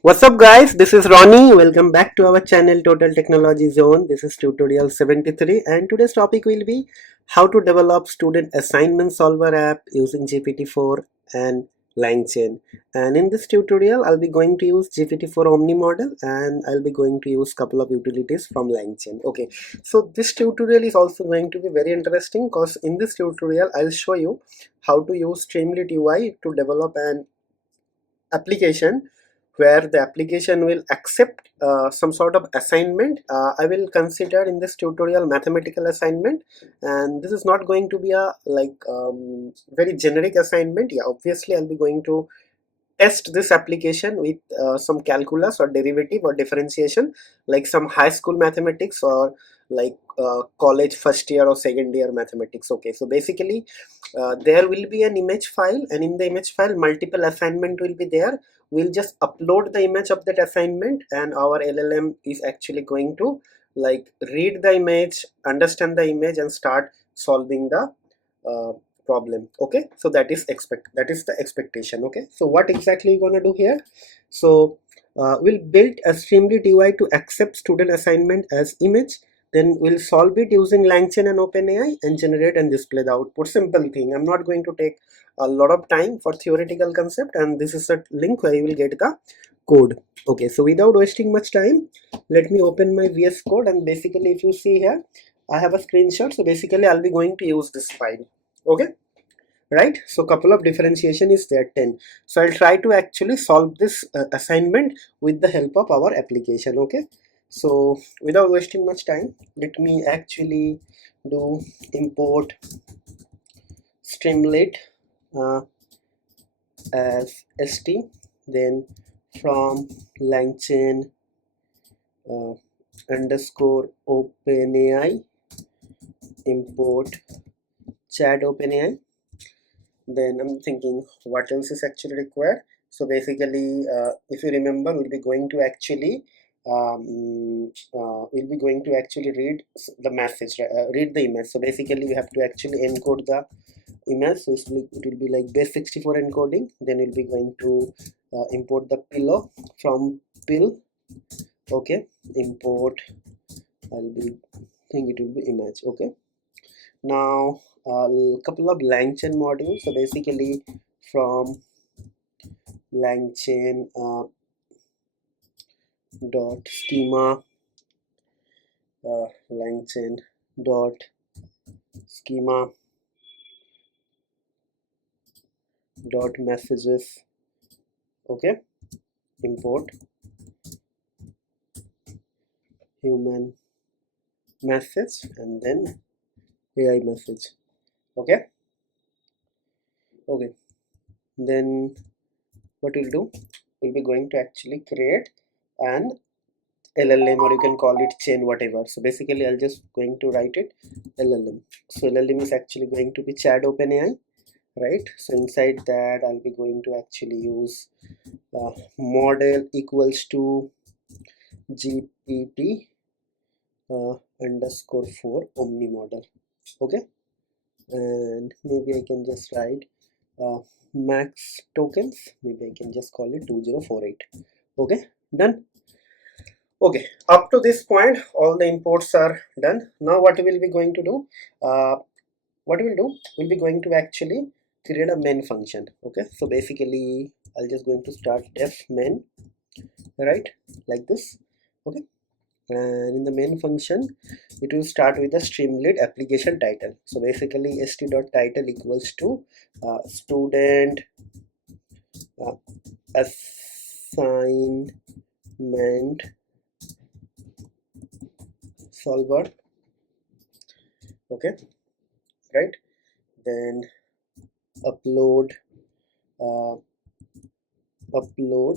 What's up guys, this is Ronnie. Welcome back to our channel Total Technology Zone. This is tutorial 73 and today's topic will be how to develop student assignment solver app using GPT-4 and LangChain. And in this tutorial I'll be going to use GPT-4 Omni model and I'll be going to use couple of utilities from LangChain. Okay, so this tutorial is also going to be very interesting because in this tutorial I'll show you how to use Streamlit UI to develop an application where the application will accept some sort of assignment. I will consider in this tutorial mathematical assignment, and this is not going to be a very generic assignment. Yeah, obviously I'll be going to test this application with some calculus or derivative or differentiation, like some high school mathematics or college first year or second year mathematics. Okay, so basically there will be an image file, and in the image file multiple assignment will be there. We'll just upload the image of that assignment, and our LLM is actually going to read the image, understand the image, and start solving the problem. Okay, so that is the expectation. Okay, so what exactly you gonna do here? So we'll build a Streamlit UI to accept student assignment as image. Then we'll solve it using LangChain and OpenAI and generate and display the output. Simple thing. I'm not going to take a lot of time for theoretical concept, and this is a link where you will get the code. Okay, so without wasting much time, let me open my VS Code, and basically if you see here, I have a screenshot. So basically I'll be going to use this file. Okay, right? So couple of differentiation is there, 10. So I'll try to actually solve this assignment with the help of our application. Okay, so without wasting much time, let me actually do import Streamlit uh, as st, then from LangChain uh, underscore OpenAI import chat OpenAI. Then I'm thinking what else is actually required. So basically if you remember, we'll be going to actually read the message, read the image. So basically we have to actually encode the image. So it will be like base 64 encoding. Then we'll be going to import the pillow from pill. Okay, import, I'll be think it will be image. Okay, now a couple of LangChain modules. So basically from LangChain dot schema, LangChain dot schema dot messages. Okay, import human message and then AI message. Okay, okay, then what we'll do, we'll be going to actually create an LLM, or you can call it chain, whatever. So basically I'll just going to write it LLM. So LLM is actually going to be chat OpenAI, right? So inside that I'll be going to actually use model equals to GPT underscore 4 omni model. Okay, and maybe I can just write max tokens, maybe I can just call it 2048. Okay, done. Okay, up to this point all the imports are done. Now what we'll be going to do, uh, we'll be going to actually create a main function. Okay, so basically I'll just going to start def main, right, like this. Okay, and in the main function it will start with the Streamlit application title. So basically st.title equals to student uh, assignment solver. Okay, right, then upload uh, upload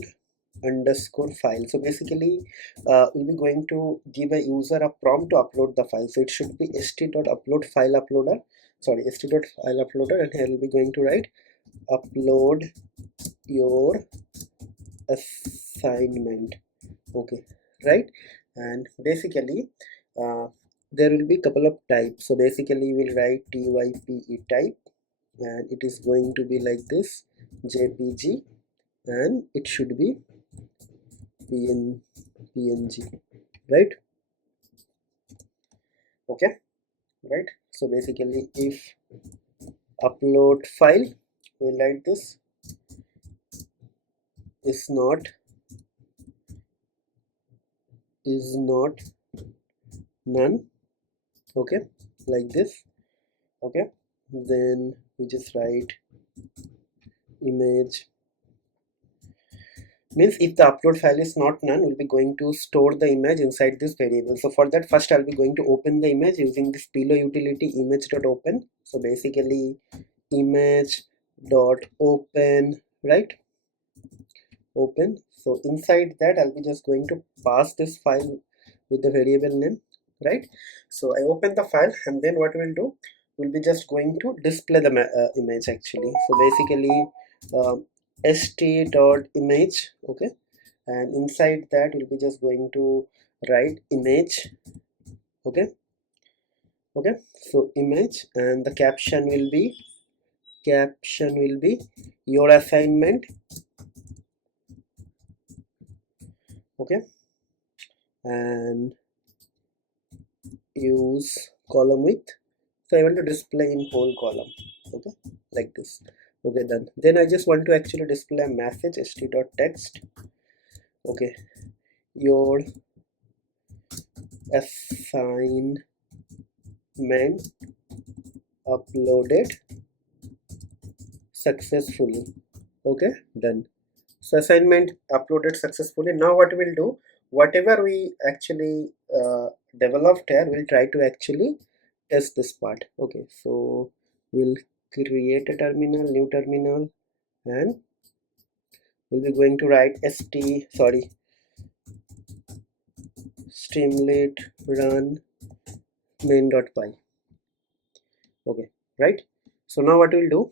underscore file. So basically we'll be going to give a user a prompt to upload the file. So it should be st.upload file uploader, sorry, st.file uploader, and here we'll be going to write upload your assignment. Okay, right, and basically uh, there will be couple of types. So basically we'll write type type, and it is going to be like this, jpg, and it should be png, right? Okay, right. So basically if upload file, we'll write this is not none. Okay, like this. Okay, then we just write image, means if the upload file is not none, we'll be going to store the image inside this variable. So for that, first I'll be going to open the image using this pilo utility image.open. So basically image.open, right? Open. So inside that I'll be just going to pass this file with the variable name, right? So I open the file, and then what we'll do, we'll be just going to display the image actually. So basically st.image, okay, and inside that we'll be just going to write image. Okay, okay, so image, and the caption will be your assignment. Okay, and use column with, so I want to display in whole column. Okay, like this. Okay, done. Then I just want to actually display a message st.text. Okay, your assignment uploaded successfully. Okay, done. So assignment uploaded successfully. Now what we'll do, whatever we actually developed here, we'll try to actually test this part. Okay, so we'll create a terminal, new terminal, and we'll be going to write streamlit run main.py. Okay, right. So now what we'll do,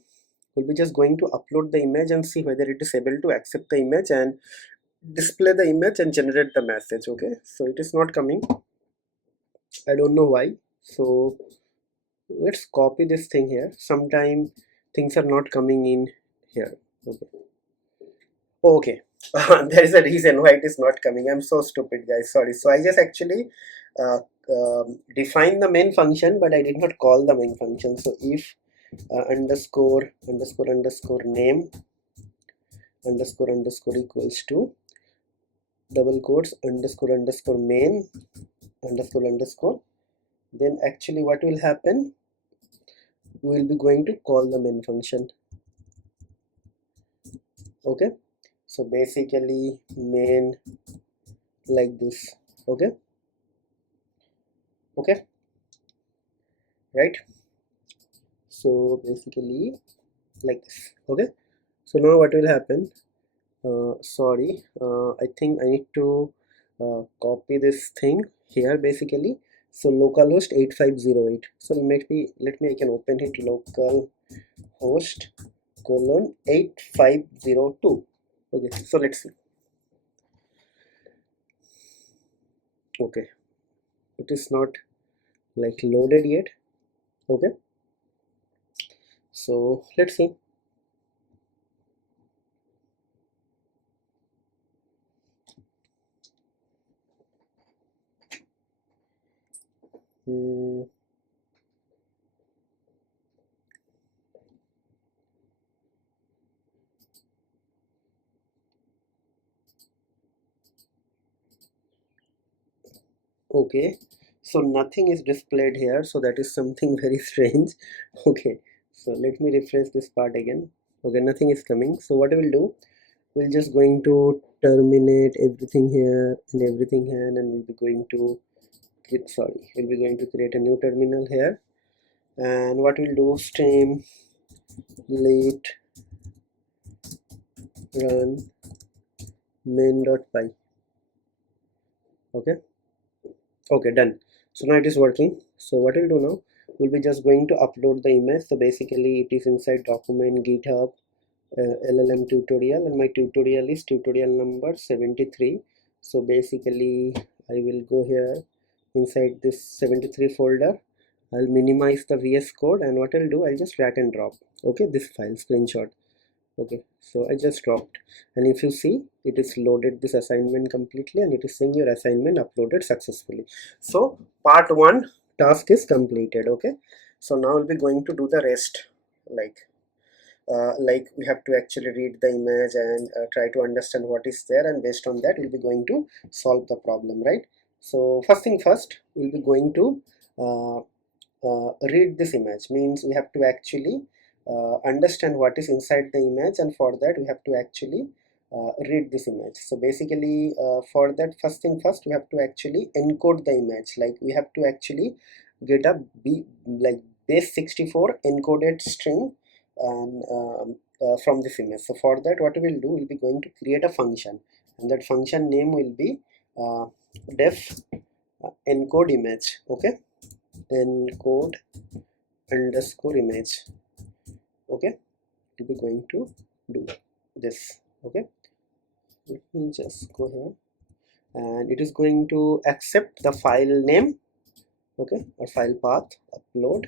we'll be just going to upload the image and see whether it is able to accept the image and display the image and generate the message. Okay, so it is not coming, I don't know why. So let's copy this thing here. Sometime things are not coming in here. Okay, okay. There is a reason why it is not coming. I'm so stupid, guys, sorry. So I just actually uh, define the main function, but I did not call the main function. So if underscore name underscore equals to double quotes underscore main underscore, then actually what will happen, we will be going to call the main function. Okay, so basically main, like this. Okay, okay, right. So basically like this. Okay, so now what will happen, I think I need to copy this thing here basically. So localhost 8508. So let me I can open it, localhost colon 8502. Okay, so let's see. Okay, it is not like loaded yet. Okay, so let's see. Hmm. Okay, so nothing is displayed here, so that is something very strange. Okay, so let me refresh this part again. Okay, nothing is coming. So what we'll do, we're just going to terminate everything here and everything here, and we'll be going to create a new terminal here. And what we'll do, stream late run main.py. Okay, okay, done. So now it is working. So what we'll do now, we'll be just going to upload the image. So basically it is inside document github LLM tutorial, and my tutorial is tutorial number 73. So basically I will go here inside this 73 folder. I'll minimize the VS Code, and what I'll do, I'll just drag and drop, okay, this file screenshot. Okay, so I just dropped, and if you see, it is loaded this assignment completely, and it is saying your assignment uploaded successfully. So part 1 task is completed. Okay, so now we'll be going to do the rest, like we have to actually read the image and try to understand what is there, and based on that we'll be going to solve the problem, right? So first thing first, we'll be going to uh, read this image. Means we have to actually understand what is inside the image, and for that we have to actually read this image. So basically, for that, first thing first, we have to actually encode the image. Like we have to actually get a like base 64 encoded string, and from this image. So for that, what we will do, we'll be going to create a function, and that function name will be uh, def encode image. Okay, encode underscore image. Okay, we'll be going to do this. Okay, let me just go here, and it is going to accept the file name, okay, or file path, upload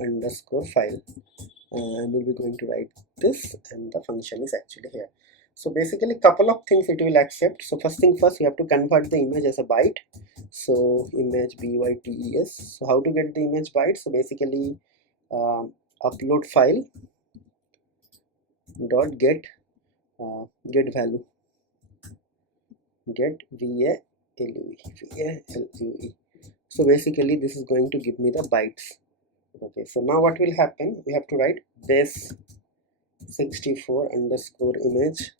underscore file, and we'll be going to write this, and the function is actually here. So basically, couple of things it will accept. So first thing first, we have to convert the image as a byte. So image bytes. So how to get the image byte? So basically, upload file dot get get value, get value. So basically, this is going to give me the bytes. Okay, so now what will happen, we have to write base 64 underscore image,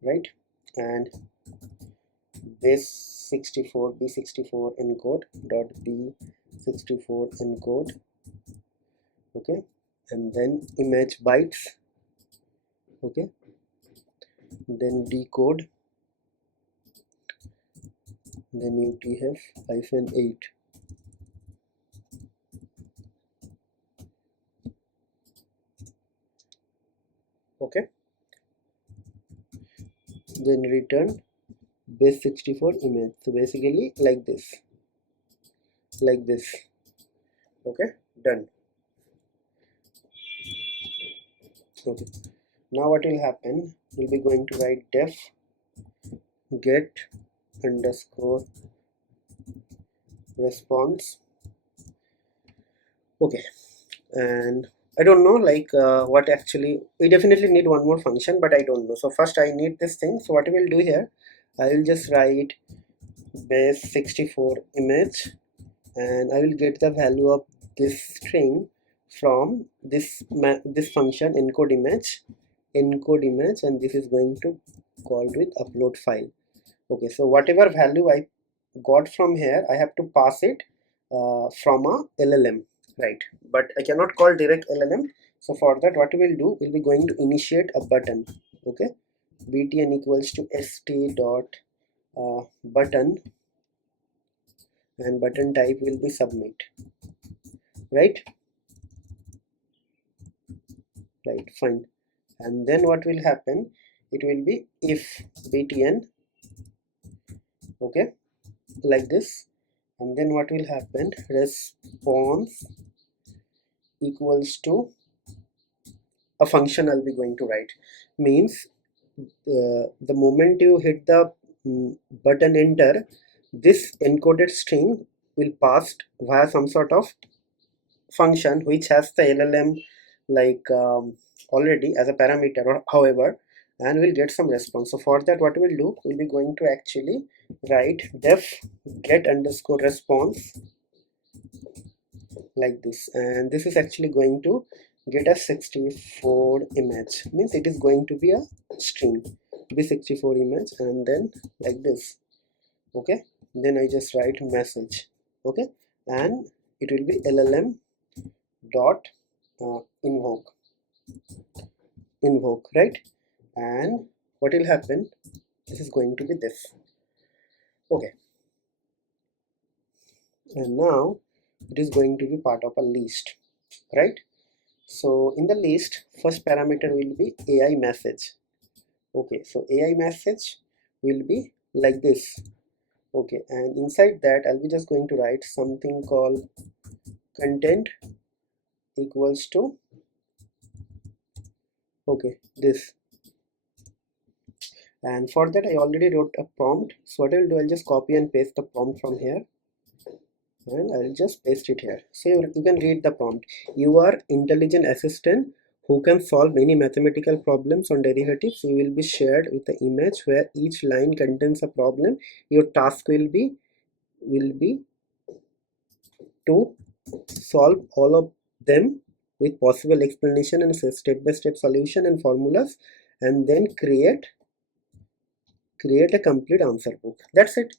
right, and base 64 b64 encode dot b64 encode. Okay, and then image bytes. Okay, then decode, then utf -8. Okay, then return base 64 image. So basically like this, okay, done. Okay, now what will happen, we'll be going to write def get underscore response. Okay, and I don't know, like what actually, we definitely need one more function, but I don't know. So first I need this thing. So what we will do here, I will just write base 64 image, and I will get the value of this string from this function encode image, and this is going to called with upload file. Okay, so whatever value I got from here, I have to pass it from a LLM, right? But I cannot call direct LLM. So for that, what we will do, we'll be going to initiate a button. Okay, btn equals to st dot button, and button type will be submit, right? Right, fine. And then what will happen, it will be if btn, okay, like this, and then what will happen, response equals to a function I'll be going to write. Means the moment you hit the button enter, this encoded string will passed via some sort of function which has the LLM, like already as a parameter or however, and we'll get some response. So for that, what we'll do, we'll be going to actually write def get underscore response like this, and this is actually going to get a 64 image. Means it is going to be a string b64 image, and then like this. Okay, then I just write message. Okay, and it will be LLM dot invoke, right? And what will happen, this is going to be this. Okay, and now it is going to be part of a list, right? So in the list, first parameter will be AI message. Okay, so AI message will be like this. Okay, and inside that I'll be just going to write something called content equals to Okay, this. And for that I already wrote a prompt. So what I'll do, I'll just copy and paste the prompt from here, and I'll just paste it here. So you can read the prompt. You are intelligent assistant who can solve many mathematical problems on derivatives. You will be shared with the image where each line contains a problem. Your task will be to solve all of them with possible explanation and step-by-step solution and formulas, and then create a complete answer book. That's it,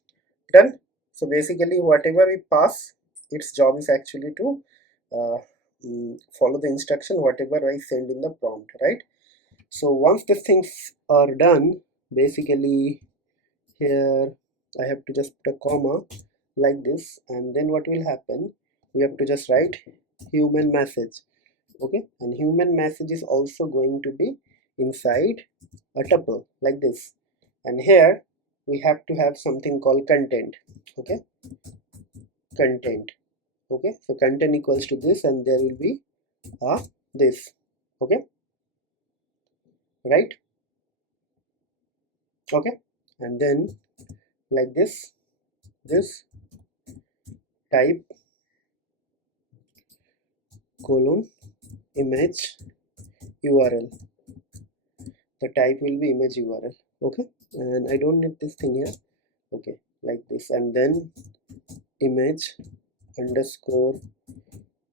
done. So basically whatever we pass, its job is actually to uh, follow the instruction whatever I send in the prompt, right? So once these things are done, basically here I have to just put a comma like this, and then what will happen, we have to just write human message. Okay, and human message is also going to be inside a tuple like this, and here we have to have something called content. Okay, content. Okay, so content equals to this, and there will be a this. Okay, right? Okay, and then like this type colon image URL. The type will be image URL. Okay, and I don't need this thing here. Okay, like this, and then image underscore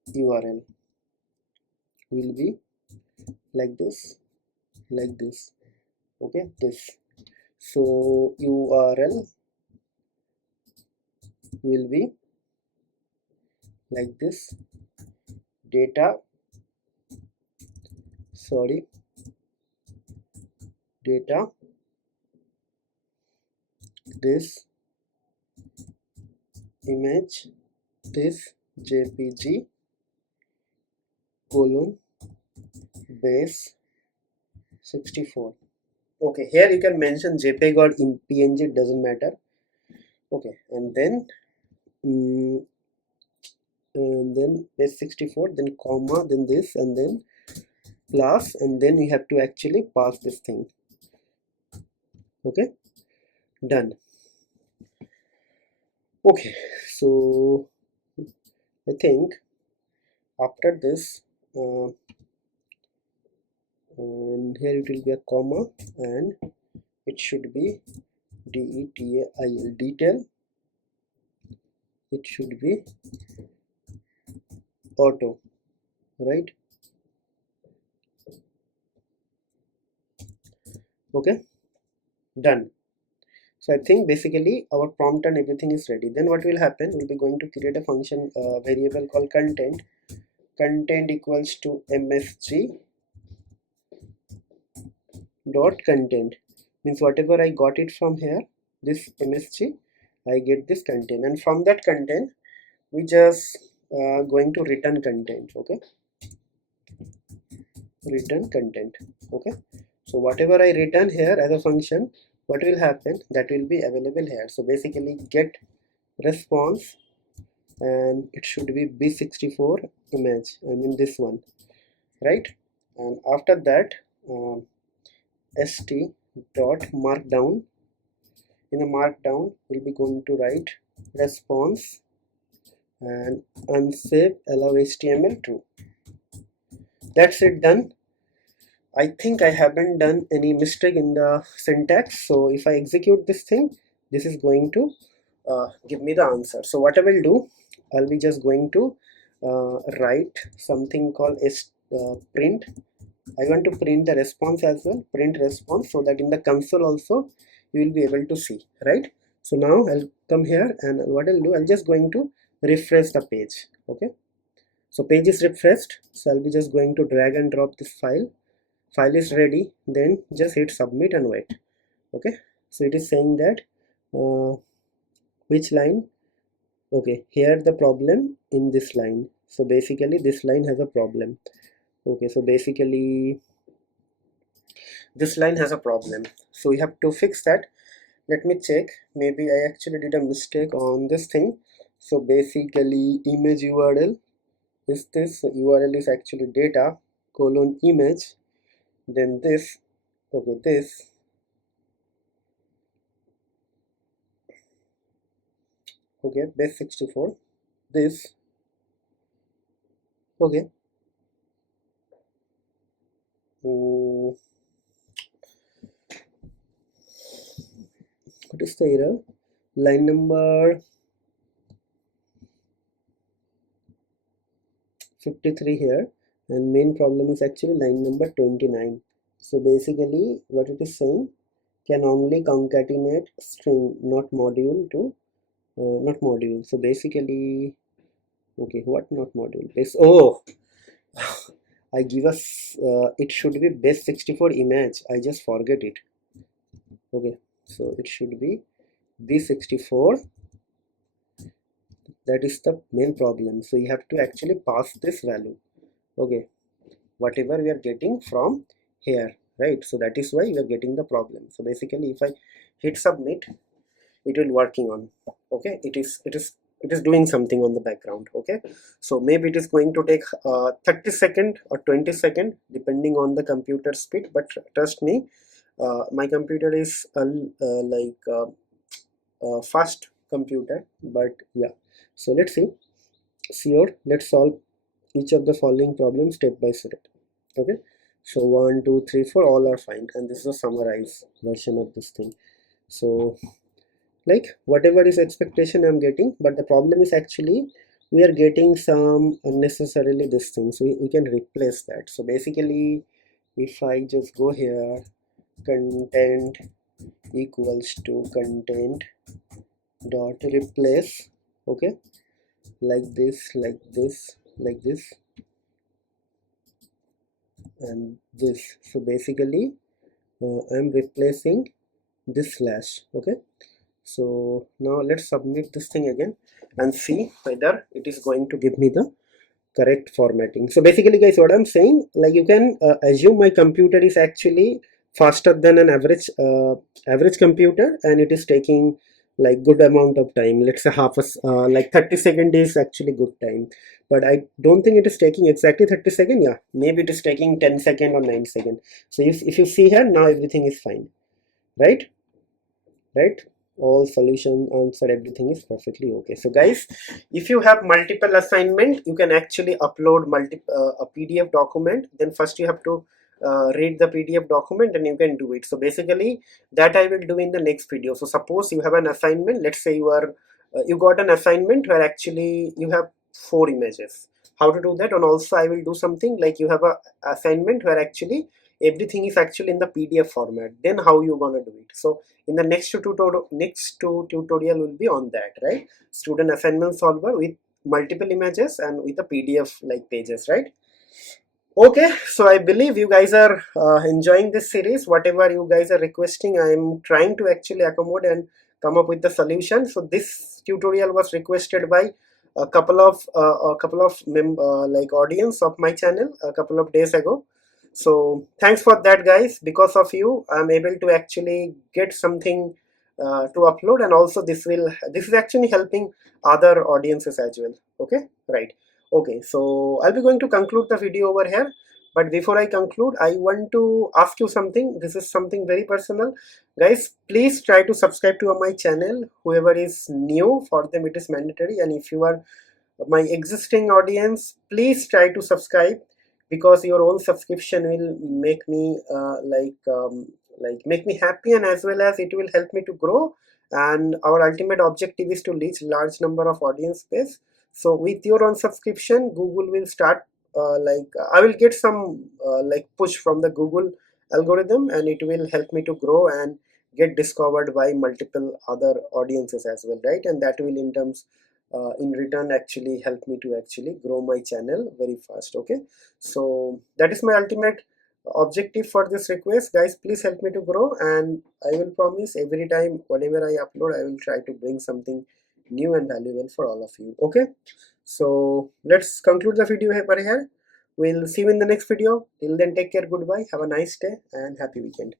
URL will be like this, like this. Okay, this. So URL will be like this, data, sorry, data, this image, this JPG colon base 64. Okay, here you can mention JPEG or in PNG, it doesn't matter. Okay, and then base 64, then comma, then this, and then plus, and then we have to actually pass this thing. Okay, done. Okay, so I think after this and here it will be a comma, and it should be detail, detail. It should be auto, right? Okay, done. So I think basically our prompt and everything is ready. Then what will happen, we'll be going to create a function variable called content. Content equals to msg dot content, means whatever I got it from here, this msg, I get this content, and from that content we just going to return content. Okay, return content. Okay, so whatever I return here as a function, what will happen, that will be available here. So basically get response, and it should be b64 image, I mean this one, right? And after that st dot markdown, in the markdown we'll be going to write response and unsafe allow html true. That's it, done. I think I haven't done any mistake in the syntax, so if I execute this thing, this is going to give me the answer. So what I will do, I'll be just going to write something called print. I want to print the response as well, print response, so that in the console also you will be able to see, right? So now I'll come here, and what I'll do, I'll just going to refresh the page. Okay, so page is refreshed, so I'll be just going to drag and drop this file. File is ready, then just hit submit and wait. Okay, so it is saying that which line. Okay, here the problem in this line, so basically this line has a problem. Okay, so basically this line has a problem, so we have to fix that. Let me check, maybe I actually did a mistake on this thing. So basically image URL is this, so URL is actually data colon image, then this, okay, this, okay, base 64, this, okay. What is the error? Line number 53 here, and main problem is actually line number 29. So basically what it is saying, can only concatenate string, not module to not module. So basically, okay, what not module? Base, oh, I give us it should be base 64 image. I just forget it. Okay, so it should be b64. That is the main problem. So you have to actually pass this value. Okay, whatever we are getting from here, right? So that is why we are getting the problem. So basically, if I hit submit, it will working on. Okay, it is doing something on the background. Okay, so maybe it is going to take 30 second or 20 second depending on the computer speed, but trust me, my computer is fast computer. But yeah, so let's see. Sure, let's solve each of the following problems step by step. Okay, so 1 2 3 4 all are fine, and this is a summarized version of this thing. So like whatever is expectation I'm getting, but the problem is actually we are getting some unnecessarily this thing, so we can replace that. So basically, if I just go here, content equals to content dot replace, okay, like this, like this, like this, and this. So basically I'm replacing this slash. Okay, so now let's submit this thing again and see whether it is going to give me the correct formatting. So basically guys, what I'm saying, like you can assume my computer is actually faster than an average computer, and it is taking like good amount of time. Let's say like 30 second is actually good time, but I don't think it is taking exactly 30 second. Yeah, maybe it is taking 10 second or 9 second. So if you see here, now everything is fine, right? Right, all solution answer, everything is perfectly okay. So guys, if you have multiple assignment, you can actually upload a PDF document. Then first you have to read the PDF document and you can do it. So basically that I will do in the next video. So suppose you have an assignment, let's say you got an assignment where actually you have 4 images. How to do that? And also I will do something like you have a assignment where actually everything is actually in the PDF format. Then how you gonna do it? So in the next two tutorial will be on that, right? Student assignment solver with multiple images and with a PDF like pages, right? Okay, so I believe you guys are enjoying this series. Whatever you guys are requesting, I am trying to actually accommodate and come up with the solution. So this tutorial was requested by a couple of like audience of my channel a couple of days ago. So thanks for that, guys. Because of you, I'm able to actually get something to upload, and also this is actually helping other audiences as well. Okay, right. Okay, so I'll be going to conclude the video over here. But before I conclude, I want to ask you something. This is something very personal. Guys, please try to subscribe to my channel. Whoever is new, for them it is mandatory. And if you are my existing audience, please try to subscribe, because your own subscription will make me make me happy, and as well as it will help me to grow. And our ultimate objective is to reach large number of audience base. So with your own subscription, Google will start I will get some push from the Google algorithm, and it will help me to grow and get discovered by multiple other audiences as well, right? And that will in return actually help me to actually grow my channel very fast. Okay, so that is my ultimate objective for this request. Guys, please help me to grow, and I will promise every time whatever I upload, I will try to bring something new and valuable for all of you. Okay, so let's conclude the video here. We'll see you in the next video. Till then, take care, goodbye, have a nice day and happy weekend.